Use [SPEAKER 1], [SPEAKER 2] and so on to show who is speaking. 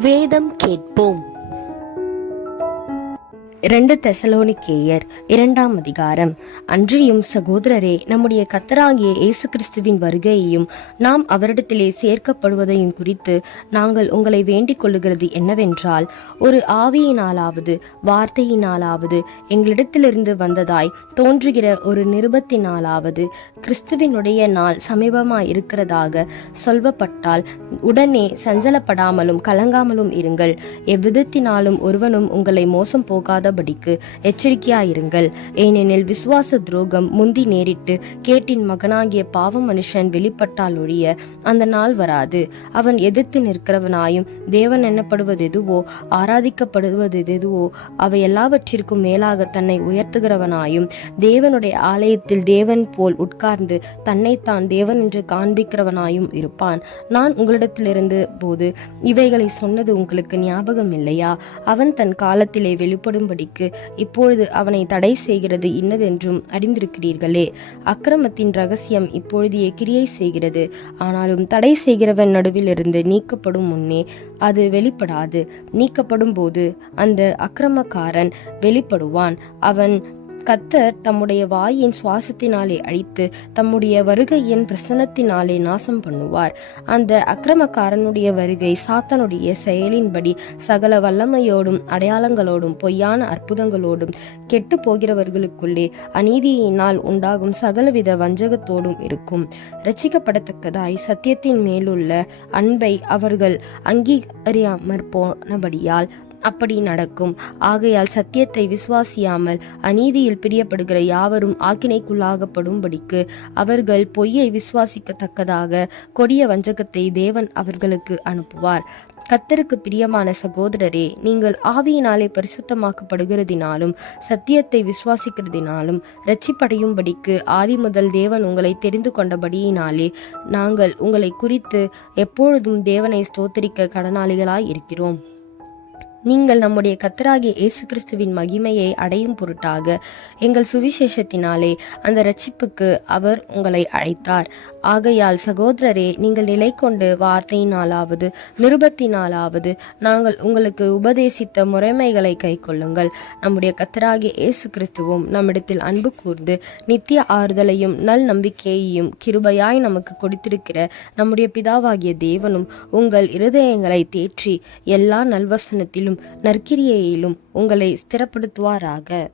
[SPEAKER 1] வேதம் கேட்போம்.
[SPEAKER 2] இரண்டு தெசலோனிக்கேயர் இரண்டாம் அதிகாரம். அன்றியும் சகோதரரே நம்முடைய கத்தராகிய இயேசு கிறிஸ்துவின் வருகையையும் நாம் அவரிடத்திலே சேர்க்கப்படுவதையும் குறித்து நாங்கள் உங்களை வேண்டிக் கொள்ளுகிறது என்னவென்றால் ஒரு ஆவியினாலாவது வார்த்தையினாலாவது எங்களிடத்திலிருந்து வந்ததாய் தோன்றுகிற ஒரு நிருபத்தினாலாவது கிறிஸ்துவினுடைய நாள் சமீபமாய் இருக்கிறதாக சொல்வப்பட்டால் உடனே சஞ்சலப்படாமலும் கலங்காமலும் இருங்கள். எவ்விதத்தினாலும் ஒருவனும் உங்களை மோசம் போகாத போகாதபடிக்கு எச்சரிக்கையாயிருங்கள். ஏனெனில் விசுவாச துரோகம் முந்தி நேரிட்டு கேட்டின் மகனாகிய பாவ மனுஷன் வெளிப்பட்டால் ஒழிய அந்த நாள் வராது. அவன் எதிர்த்து நிற்கிறவனாயும் தேவன் எண்ணப்படுவது எதுவோ ஆராதிக்கப்படுவது எதுவோ அவை எல்லாவற்றிற்கும் மேலாக தன்னை உயர்த்துகிறவனாயும் தேவனுடைய ஆலயத்தில் தேவன் போல் உட்கார்ந்து தன்னைத்தான் தேவன் என்று காண்பிக்கிறவனாயும் இருப்பான். நான் உங்களிடத்திலிருந்து போது இவைகளை சொன்னது உங்களுக்கு ஞாபகம் இல்லையா அவன் தன் காலத்திலே வெளிப்படும்படி வெளிப்படும்படிக்கு இப்பொழுது அவனை தடை செய்கிறது இன்னதென்றும் அறிந்திருக்கிறீர்களே. அக்கிரமத்தின் ரகசியம் இப்பொழுதே கிரியை செய்கிறது. ஆனாலும் தடை செய்கிறவன் நடுவிலிருந்து நீக்கப்படும் முன்னே அது வெளிப்படாது. நீக்கப்படும் போது அந்த அக்கிரமக்காரன் வெளிப்படுவான். அவன் கத்தர் தம்முடைய வாயின் சுவாசத்தினாலே அழித்து தம்முடைய வருகையின் பிரசன்னத்தினாலே நாசம் பண்ணுவார். அந்த அக்கிரமக்காரனுடைய வருகை சாத்தனுடைய செயலின்படி சகல வல்லமையோடும் அடையாளங்களோடும் பொய்யான அற்புதங்களோடும் கெட்டு போகிறவர்களுக்குள்ளே அநீதியினால் உண்டாகும் சகலவித வஞ்சகத்தோடும் இருக்கும். ரச்சிக்கப்படத்தக்கதாய் சத்தியத்தின் மேலுள்ள அன்பை அவர்கள் அங்கீகரியாமற் போனபடியால் அப்படி நடக்கும். ஆகையால் சத்தியத்தை விசுவாசியாமல் அநீதியில் பிரியப்படுகிற யாவரும் ஆக்கினைக்குள்ளாகப்படும்படிக்கு அவர்கள் பொய்யை விசுவாசிக்கத்தக்கதாக கொடிய வஞ்சகத்தை தேவன் அவர்களுக்கு அனுப்புவார். கத்தருக்கு பிரியமான சகோதரரே நீங்கள் ஆவியினாலே பரிசுத்தமாக்கப்படுகிறதினாலும் சத்தியத்தை விசுவாசிக்கிறதினாலும் ரட்சிப்படையும்படிக்கு ஆதி முதல் தேவன் உங்களை தெரிந்து கொண்டபடியினாலே நாங்கள் உங்களை குறித்து எப்பொழுதும் தேவனை ஸ்தோத்தரிக்க கடனாளிகளாய் இருக்கிறோம். நீங்கள் நம்முடைய கத்தராகிய இயேசு கிறிஸ்துவின் மகிமையை அடையும் பொருட்டாக எங்கள் சுவிசேஷத்தினாலே அந்த ரட்சிப்புக்கு அவர் உங்களை அழைத்தார். ஆகையால் சகோதரரே நீங்கள் நிலை கொண்டு வார்த்தையினாலாவது நிருபத்தினாலாவது நாங்கள் உங்களுக்கு உபதேசித்த முறைமைகளை கைக்கொள்ளுங்கள் நம்முடைய கத்தராகிய இயேசு கிறிஸ்துவும் நம்மிடத்தில் அன்பு கூர்ந்து நித்திய ஆறுதலையும் நல் நம்பிக்கையையும் கிருபையாய் நமக்கு கொடுத்திருக்கிற நம்முடைய பிதாவாகிய தேவனும் உங்கள் இருதயங்களை தேற்றி எல்லா நல்வசனத்திலும் நற்கிரியையிலும் உங்களை ஸ்திரப்படுத்துவாராக.